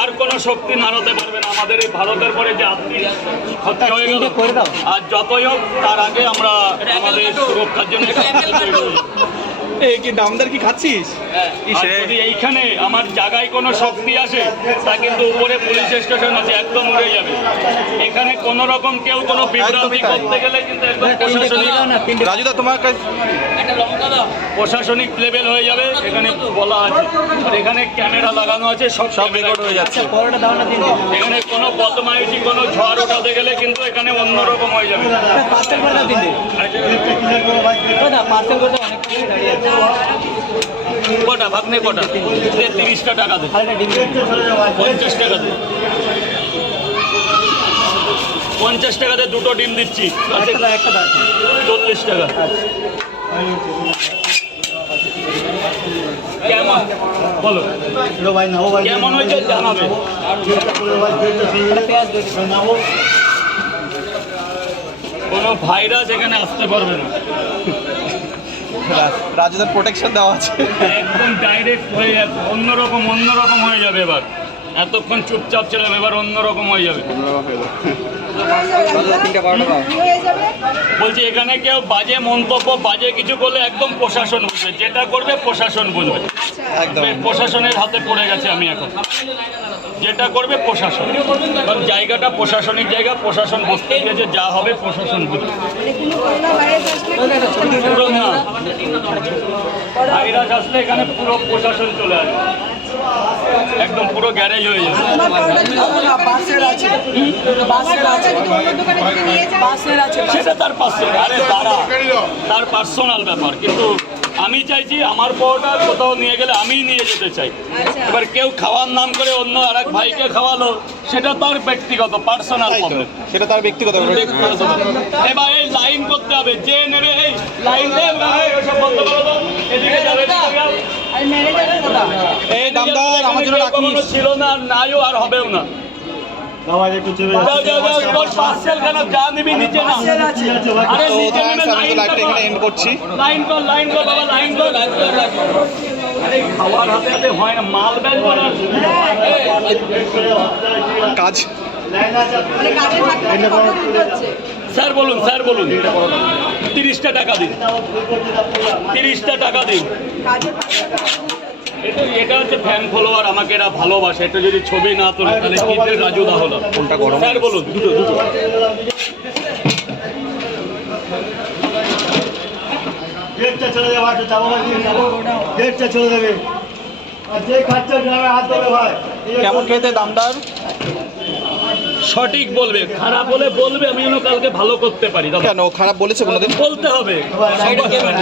আর কোনো শক্তি নাড়াতে পারবে না। আমাদের এই ভারতের পরে যে আত্মীয় হত্যা হয়ে গেল, আর যতই হোক তার আগে আমরা আমাদের সুরক্ষার জন্য এই কি দামদার কি খাচ্ছিস? আর যদি এইখানে আমার জায়গায় কোনো শক্তি আসে তা কিন্তু উপরে পুলিশ স্টেশন আছে, একদম উড়ে যাবে। এখানে কোনো রকম কেউ কোনো বিভ্রান্তি করতে গেলে কিন্তু একদম রাজুদা তোমার প্রশাসনিক লেভেল হয়ে যাবে। এখানে বলা আছে, আর এখানে ক্যামেরা লাগানো আছে, সব রেকর্ড হয়ে যাচ্ছে। এখানে কোনো বদমাইশি, কোনো ঝড় ওঠাতে গেলে কিন্তু এখানে অন্যরকম হয়ে যাবে। কটা ভাগ্নে কটা? 30টা টাকা দে, 50 টাকা দে, 50 টাকা দে, দুটো ডিম দিচ্ছি। 40 টাকা। কেমন বলো, কেমন হয়েছে জানাবে। কোনো ভাইরাস এখানে আসতে পারবে না, রাজুদার প্রোটেকশন দেওয়া আছে। একদম ডাইরেক্ট হয়ে যাবে, অন্যরকম হয়ে যাবে। এবার এতক্ষণ চুপচাপ ছিলাম, এবার অন্যরকম হয়ে যাবে। বলছি এখানে কেউ বাজে মন্তব্য, বাজে কিছু করলে একদম প্রশাসন বুঝবে, যেটা করবে প্রশাসন বুঝবে। প্রশাসনের হাতে পড়ে গেছে আমি এখন, যেটা করবে প্রশাসন। কারণ জায়গাটা প্রশাসনিক জায়গা, প্রশাসন বসতে দিয়েছে, যা হবে প্রশাসন বুঝবে। পুরো না ভাইরাস আসলে এখানে পুরো প্রশাসন চলে আসবে, একদম পুরো গ্যারেজ হয়ে যাবে। সেটা তার পার্সোনাল ব্যাপার, কিন্তু আমি চাইছি আমার বউটা কোথাও নিয়ে গেলে আমিই নিয়ে যেতে চাই। এবার কেউ খাওয়ার নাম করে অন্য আর এক ভাইকে খাওয়ালো, সেটা তার ব্যক্তিগত পার্সোনাল প্রবলেম, সেটা তার ব্যক্তিগত। এবার এই লাইন করতে হবে, যে নেবে এই লাইন বন্ধ করে দাও, এদিকে যাবে, এই দামদার আমার জন্য রাখিস। ছিল না, নাইও আর হবেও না। যা নিবি নিচে না, আরে নিচে নেমে এন্ড করছি। লাইন কর বাবা, লাইন কর। আরে খাওয়ার হাতে হাতে হয় না, মাল ব্যাগ করার কাজ। স্যার বলুন 30টা টাকা দিন, 30টা টাকা দিন। এটা হচ্ছে ফ্যান ফলোয়ার, আমাকে এরা ভালোবাসে। এটা যদি ছবি না তোলে তাহলে কি রাজুদা হলো। কোনটা গরম? স্যার বলুন, দুটো গেটটা চলে যাবে, গেটটা চলে যাবে। আর যে খাচ্ছে হাত ধরে ভাই। কেমন খেতে দামদার? সঠিক বলবে, খারাপ হলে বলবে, আমি যেন কালকে ভালো করতে পারি। কেন খারাপ বলেছে কোনোদিন? বলতে হবে।